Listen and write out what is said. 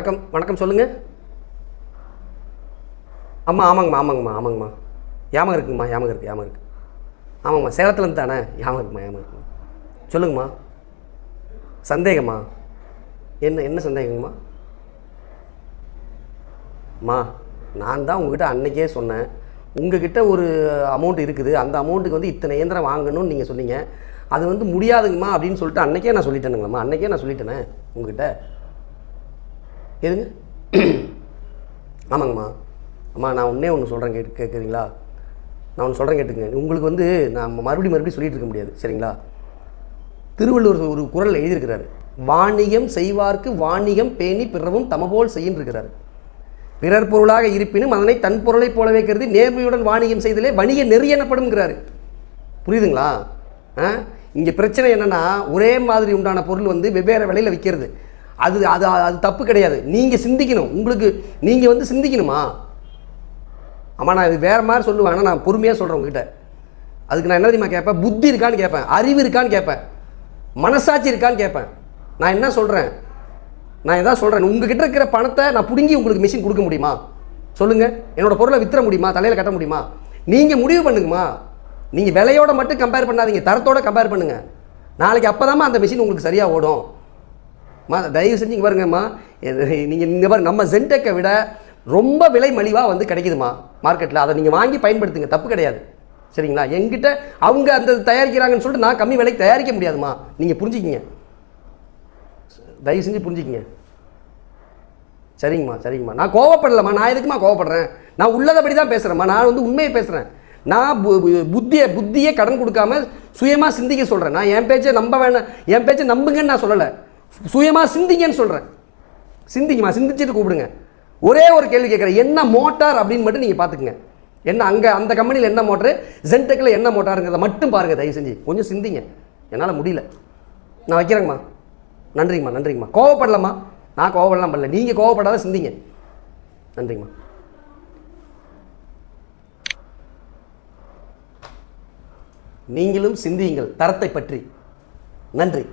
வணக்கம் வணக்கம் சொல்லுங்கள். ஆமாங்கம்மா. ஞாபகம் இருக்குங்கம்மா. ஞாபகம் இருக்குது. ஆமாங்கம்மா, சேலத்துலேருந்து தானே? ஞாபகம் இருக்குமா. சொல்லுங்கம்மா. சந்தேகம்மா? என்ன சந்தேகங்கம்மா? நான் தான் உங்ககிட்ட அன்றைக்கே சொன்னேன், உங்ககிட்ட ஒரு அமௌண்ட் இருக்குது, அந்த அமௌண்ட்டுக்கு வந்து இத்தனை இயந்திரம் வாங்கணும்னு நீங்கள் சொன்னீங்க. அது வந்து முடியாதுங்கம்மா அப்படின்னு சொல்லிட்டு அன்றைக்கே நான் சொல்லிட்டேனுங்களாம்மா. அன்றைக்கே நான் சொல்லிட்டேனே உங்ககிட்ட. எதுங்க? ஆமாங்கம்மா. நான் ஒன்று சொல்கிறேன், கேட்குறீங்களா? நான் ஒன்று சொல்கிறேன், கேட்டுக்குங்க. உங்களுக்கு வந்து நான் மறுபடியும் சொல்லிகிட்டு இருக்க முடியாது, சரிங்களா? திருவள்ளுவர் ஒரு குறள் எழுதியிருக்கிறாரு, வாணிகம் செய்வார்க்கு வாணிகம் பேணி பிறவும் தமபோல் செய்யின்றிருக்கிறாரு. பிறர் பொருளாக இருப்பினும் அதனை தன் பொருளை போலவே கருதி நேர்மையுடன் வாணிகம் செய்தலே வணிக நெறி எனப்படும்ங்கிறாரு. புரியுதுங்களா? இங்கே பிரச்சனை என்னென்னா, ஒரே மாதிரி உண்டான பொருள் வந்து வெவ்வேறு விலையில் விற்கிறது. அது அது அது தப்பு கிடையாது. நீங்கள் சிந்திக்கணும். உங்களுக்கு நீங்கள் வந்து சிந்திக்கணுமா? நான் இது வேறு மாதிரி சொல்லுவேன். ஆனால் நான் பொறுமையாக சொல்கிறேன் உங்ககிட்ட. அதுக்கு நான் என்ன தெரியுமா கேட்பேன்? புத்தி இருக்கான்னு கேட்பேன், அறிவு இருக்கான்னு கேட்பேன், மனசாட்சி இருக்கான்னு கேட்பேன். நான் என்ன சொல்கிறேன்? நான் எதாவது சொல்கிறேன், உங்ககிட்ட இருக்கிற பணத்தை நான் பிடுங்கி உங்களுக்கு மிஷின் கொடுக்க முடியுமா? சொல்லுங்கள். என்னோடய பொருளை விற்ற முடியுமா? தலையில் கட்ட முடியுமா? நீங்கள் முடிவு பண்ணுங்கம்மா. நீங்கள் விலையோட மட்டும் கம்பேர் பண்ணாதீங்க, தரத்தோடு கம்பேர் பண்ணுங்கள். நாளைக்கு அப்போ தான் அந்த மிஷின் உங்களுக்கு சரியாக ஓடும். தயவு செஞ்சு இங்கே பாருங்கம்மா, நீங்கள் இங்கே பாருங்க, நம்ம ஜென்டெக்கை விட ரொம்ப விலை மலிவாக வந்து கிடைக்குதுமா மார்க்கெட்டில். அதை நீங்கள் வாங்கி பயன்படுத்துங்க, தப்பு கிடையாது, சரிங்களா? எங்கிட்ட அவங்க அந்த தயாரிக்கிறாங்கன்னு சொல்லிட்டு நான் கம்மி விலைக்கு தயாரிக்க முடியாதுமா. நீங்கள் புரிஞ்சுக்கிங்க, தயவு செஞ்சு புரிஞ்சுக்கிங்க. சரிங்கம்மா. நான் கோவப்படலம்மா. நான் எதுக்குமா கோவப்படுறேன்? நான் உள்ளதபடி தான் பேசுகிறேம்மா. நான் வந்து உண்மையை பேசுகிறேன். நான் புத்தியை கடன் கொடுக்காம சுயமாக சிந்திக்க சொல்கிறேன். நான் என் பேச்சை நம்ப வேணாம், என் பேச்சை நம்புங்கன்னு நான் சொல்லலை, சுயமாக சிந்திங்கன்னு சொல்கிறேன். சிந்திங்கம்மா, சிந்திச்சுட்டு கூப்பிடுங்க. ஒரே ஒரு கேள்வி கேட்குறேன், என்ன மோட்டார் அப்படின்னு மட்டும் நீங்கள் பார்த்துக்குங்க. என்ன அங்கே அந்த கம்பெனியில் என்ன மோட்டரு, ஜென்டெக்கில் என்ன மோட்டாருங்கிறத மட்டும் பாருங்கள். தயவு செஞ்சு கொஞ்சம் சிந்திங்க. என்னால் முடியல. நான் வைக்கிறேங்கம்மா. நன்றிங்கம்மா. கோவப்படலாமா? நான் கோவப்படலாம் பண்ணல, நீங்கள் கோவப்படாத சிந்திங்க. நன்றிங்கம்மா. நீங்களும் சிந்தியுங்கள் தரத்தை பற்றி. நன்றி.